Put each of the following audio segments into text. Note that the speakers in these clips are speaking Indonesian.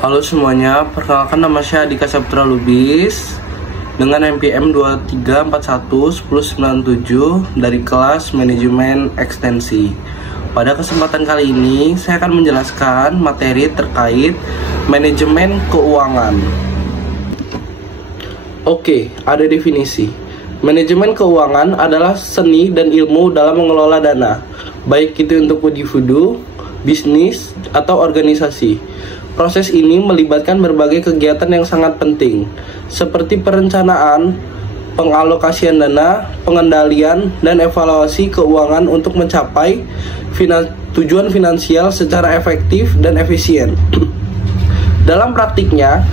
Halo semuanya, perkenalkan nama saya Adika Saputra Lubis dengan NPM 23411097 dari kelas Manajemen Ekstensi. Pada kesempatan kali ini, saya akan menjelaskan materi terkait manajemen keuangan. Oke, ada definisi. Manajemen keuangan adalah seni dan ilmu dalam mengelola dana, baik itu untuk individu, bisnis, atau organisasi. Proses ini melibatkan berbagai kegiatan yang sangat penting, seperti perencanaan, pengalokasian dana, pengendalian, dan evaluasi keuangan untuk mencapai tujuan finansial secara efektif dan efisien. Dalam praktiknya,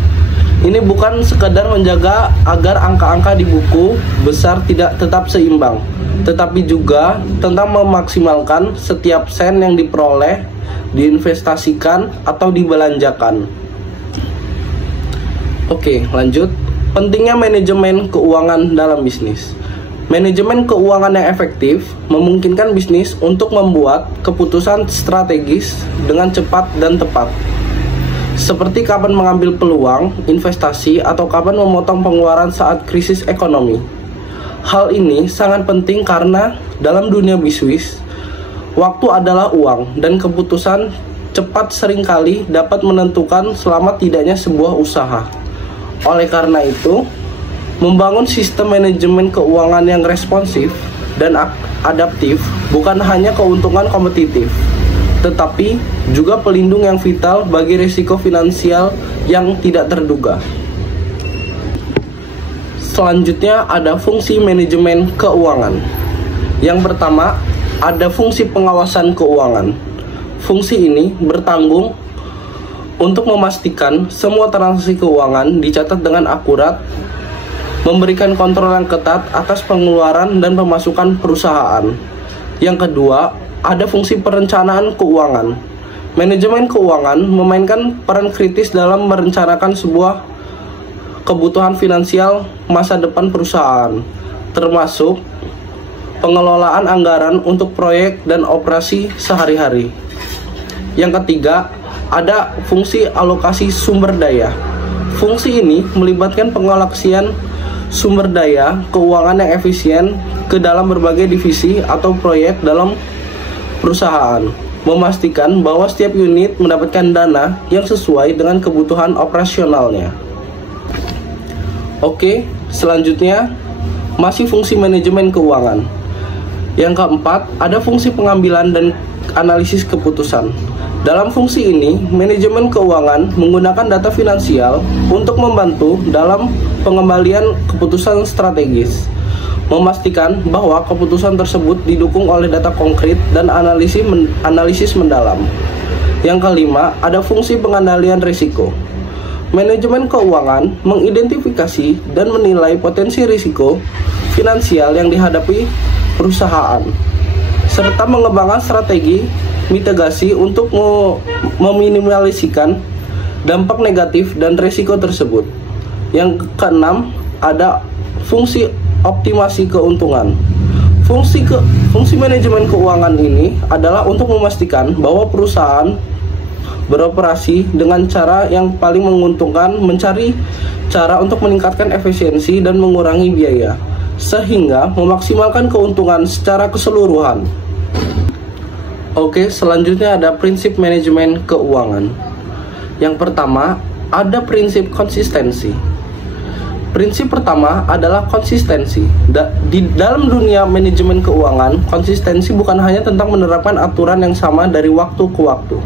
ini bukan sekadar menjaga agar angka-angka di buku besar tidak tetap seimbang, tetapi juga tentang memaksimalkan setiap sen yang diperoleh, diinvestasikan, atau dibelanjakan. Oke, lanjut. Pentingnya manajemen keuangan dalam bisnis. Manajemen keuangan yang efektif memungkinkan bisnis untuk membuat keputusan strategis dengan cepat dan tepat, seperti kapan mengambil peluang investasi atau kapan memotong pengeluaran saat krisis ekonomi. Hal ini sangat penting karena dalam dunia bisnis, waktu adalah uang dan keputusan cepat seringkali dapat menentukan selamat tidaknya sebuah usaha. Oleh karena itu, membangun sistem manajemen keuangan yang responsif dan adaptif bukan hanya keuntungan kompetitif, tetapi juga pelindung yang vital bagi risiko finansial yang tidak terduga. Selanjutnya ada fungsi manajemen keuangan. Yang pertama, ada fungsi pengawasan keuangan. Fungsi ini bertanggung untuk memastikan semua transaksi keuangan dicatat dengan akurat, memberikan kontrol yang ketat atas pengeluaran dan pemasukan perusahaan. Yang kedua, ada fungsi perencanaan keuangan. Manajemen keuangan memainkan peran kritis dalam merencanakan sebuah kebutuhan finansial masa depan perusahaan, termasuk pengelolaan anggaran untuk proyek dan operasi sehari-hari. Yang ketiga, ada fungsi alokasi sumber daya. Fungsi ini melibatkan pengalokasian sumber daya keuangan yang efisien ke dalam berbagai divisi atau proyek dalam perusahaan, memastikan bahwa setiap unit mendapatkan dana yang sesuai dengan kebutuhan operasionalnya. Oke, selanjutnya masih fungsi manajemen keuangan. Yang keempat, ada fungsi pengambilan dan analisis keputusan. Dalam fungsi ini, manajemen keuangan menggunakan data finansial untuk membantu dalam pengembalian keputusan strategis, memastikan bahwa keputusan tersebut didukung oleh data konkret dan analisis mendalam. Yang kelima, ada fungsi pengendalian risiko. Manajemen keuangan mengidentifikasi dan menilai potensi risiko finansial yang dihadapi perusahaan, serta mengembangkan strategi mitigasi untuk meminimaliskan dampak negatif dan risiko tersebut. Yang keenam, ada fungsi optimasi keuntungan. Fungsi manajemen keuangan ini adalah untuk memastikan bahwa perusahaan beroperasi dengan cara yang paling menguntungkan, mencari cara untuk meningkatkan efisiensi dan mengurangi biaya, sehingga memaksimalkan keuntungan secara keseluruhan. Oke, selanjutnya ada prinsip manajemen keuangan. Yang pertama, ada prinsip konsistensi. Prinsip pertama adalah konsistensi. Di dalam dunia manajemen keuangan, konsistensi bukan hanya tentang menerapkan aturan yang sama dari waktu ke waktu,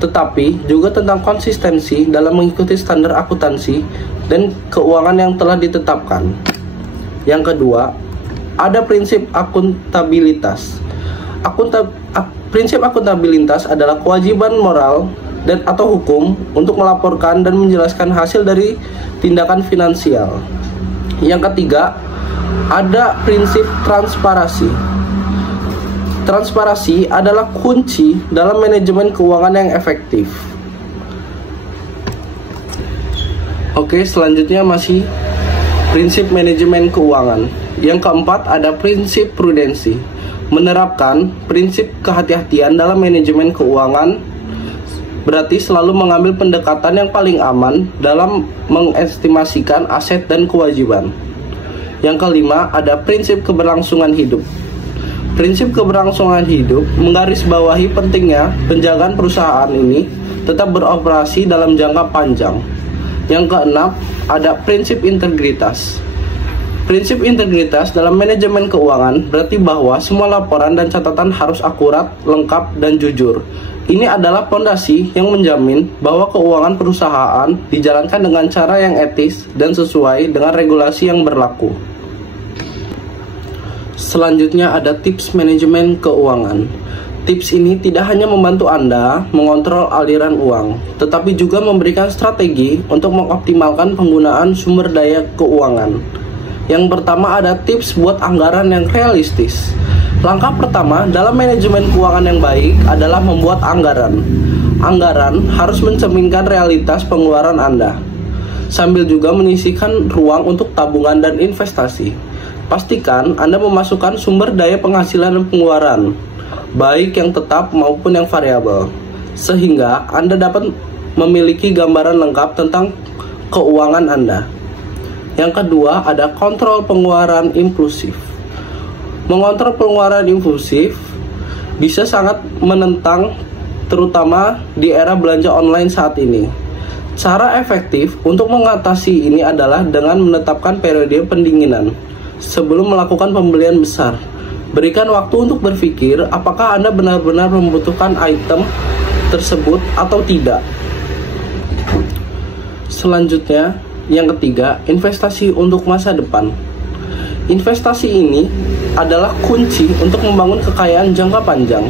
tetapi juga tentang konsistensi dalam mengikuti standar akuntansi dan keuangan yang telah ditetapkan. Yang kedua, ada prinsip akuntabilitas. Prinsip akuntabilitas adalah kewajiban moral atau hukum untuk melaporkan dan menjelaskan hasil dari tindakan finansial. Yang ketiga, ada prinsip transparansi. Transparansi adalah kunci dalam manajemen keuangan yang efektif. Oke, selanjutnya masih prinsip manajemen keuangan. Yang keempat, ada prinsip prudensi. Menerapkan prinsip kehati-hatian dalam manajemen keuangan berarti selalu mengambil pendekatan yang paling aman dalam mengestimasikan aset dan kewajiban. Yang kelima, ada prinsip keberlangsungan hidup. Prinsip keberlangsungan hidup menggarisbawahi pentingnya penjagaan perusahaan ini tetap beroperasi dalam jangka panjang. Yang keenam, ada prinsip integritas. Prinsip integritas dalam manajemen keuangan berarti bahwa semua laporan dan catatan harus akurat, lengkap, dan jujur. Ini adalah fondasi yang menjamin bahwa keuangan perusahaan dijalankan dengan cara yang etis dan sesuai dengan regulasi yang berlaku. Selanjutnya ada tips manajemen keuangan. Tips ini tidak hanya membantu Anda mengontrol aliran uang, tetapi juga memberikan strategi untuk mengoptimalkan penggunaan sumber daya keuangan. Yang pertama ada tips buat anggaran yang realistis. Langkah pertama dalam manajemen keuangan yang baik adalah membuat anggaran. Anggaran harus mencerminkan realitas pengeluaran Anda, sambil juga menyisihkan ruang untuk tabungan dan investasi. Pastikan Anda memasukkan sumber daya penghasilan dan pengeluaran, baik yang tetap maupun yang variabel, sehingga Anda dapat memiliki gambaran lengkap tentang keuangan Anda. Yang kedua ada kontrol pengeluaran impulsif. Mengontrol pengeluaran impulsif bisa sangat menentang, terutama di era belanja online saat ini. Cara efektif untuk mengatasi ini adalah dengan menetapkan periode pendinginan sebelum melakukan pembelian besar. Berikan waktu untuk berpikir apakah Anda benar-benar membutuhkan item tersebut atau tidak. Selanjutnya, yang ketiga, investasi untuk masa depan. Investasi ini adalah kunci untuk membangun kekayaan jangka panjang.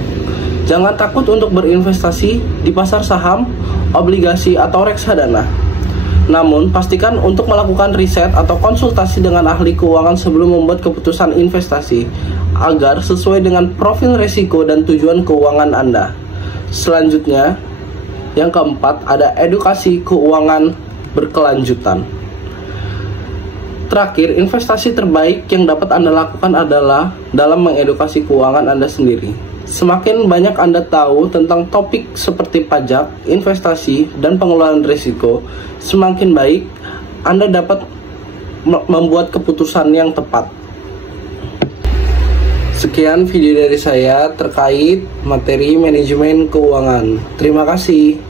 Jangan takut untuk berinvestasi di pasar saham, obligasi, atau reksadana. Namun, pastikan untuk melakukan riset atau konsultasi dengan ahli keuangan sebelum membuat keputusan investasi, agar sesuai dengan profil risiko dan tujuan keuangan Anda. Selanjutnya, yang keempat, ada edukasi keuangan berkelanjutan. Terakhir, investasi terbaik yang dapat Anda lakukan adalah dalam mengedukasi keuangan Anda sendiri. Semakin banyak Anda tahu tentang topik seperti pajak, investasi, dan pengelolaan risiko, semakin baik Anda dapat membuat keputusan yang tepat. Sekian video dari saya terkait materi manajemen keuangan. Terima kasih.